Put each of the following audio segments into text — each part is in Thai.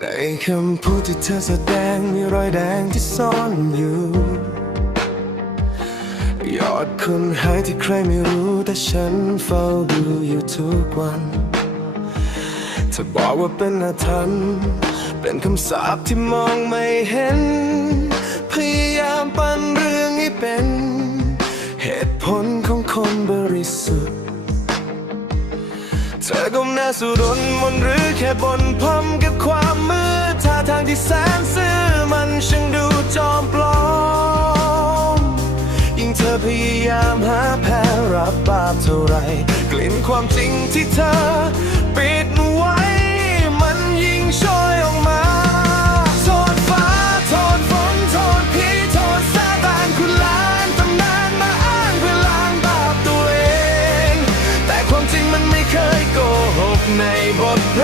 ในคำพูดที่เธอแสดงมีรอยแดงที่ซ่อนอยู่ ยอดคนหายที่ใครไม่รู้แต่ฉันเฝ้าดูอยู่ทุกวันเธอบอกว่าเป็นอาถรรพ์เป็นคำสาปที่มองไม่เห็น พยายามปั้นเรื่องให้เป็น เหตุผลของคนบริสุทธิ์เธอก้มหน้าสู่ดนมนหรือแค่บนพร้อมกับความ ที่แสนซื่อมันช่างดูจอมปลอม ยิ่งเธอพยายามหาแพ้รับบาปเท่าไร กลิ่นความจริงที่เธอปิดไว้ มันยิ่งโชยออกมาโทษฟ้าโทษฝนโทษผีโทษซาตานคุณล้านตำนานมาอ้างเพื่อล้างบาปตัวเอง แต่ความจริงมันไม่เคยโกหกในบทเพลง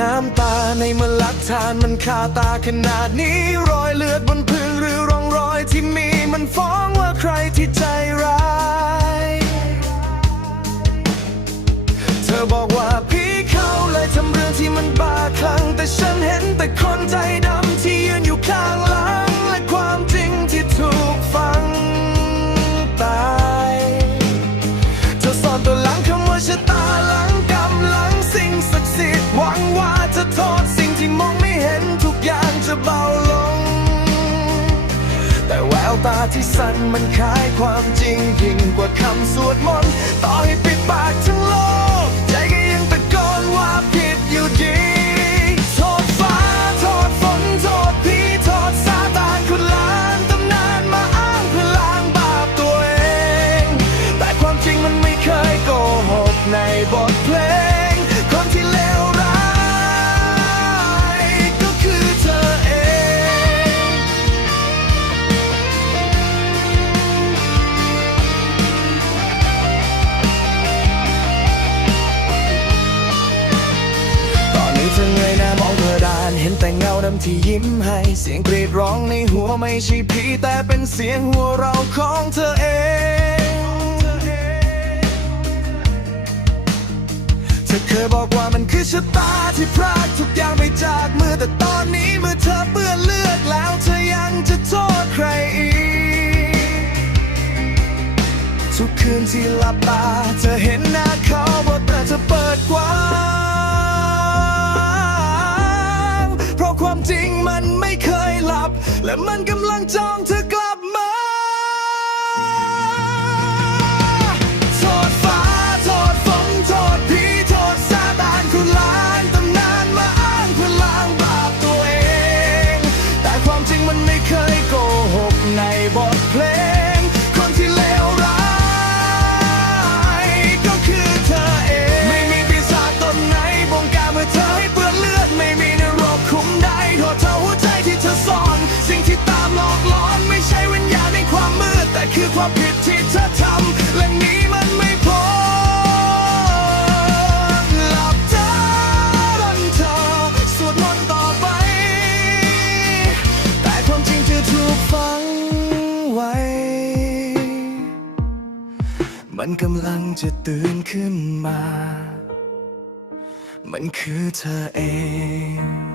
น้ำตาในเมลักทานมันคาตาขนาดนี้ รอยเลือดบนพื้นหรือร่องรอยที่มีมันฟ้องว่าใครที่ใจร้าย เธอบอกว่าพี่เขาเลยทำเรื่องที่มันบ้าคลั่งแต่ฉันเห็นแต่คนใจดำ หวังว่าจะโทษสิ่งที่มองไม่เห็นทุกอย่างจะเบาลง แต่แววตาที่สั่นมันคล้ายความจริงยิ่งกว่าคำสวดมนต์ต่อให้ปิดปากทั้ง แต่เงาดำที่ยิ้มให้ เสียงกรีดร้องในหัวไม่ใช่ผีแต่เป็นเสียงหัวเราของเธอเอง เธอเคยบอกว่ามันคือชะตาที่พรากทุกอย่างไปจากมือแต่ตอนนี้เมื่อเธอเปื้อนเลือดแล้วเธอยังจะโทษใครอีก ทุกคืนที่หลับตาเธอเห็นหน้าเขาบนแต่เธอเปิดกว้าง จริงมันไม่เคยหลับ และมันกำลังจ้องเธอกลับ มันกำลังจะตื่นขึ้นมา มันคือเธอเอง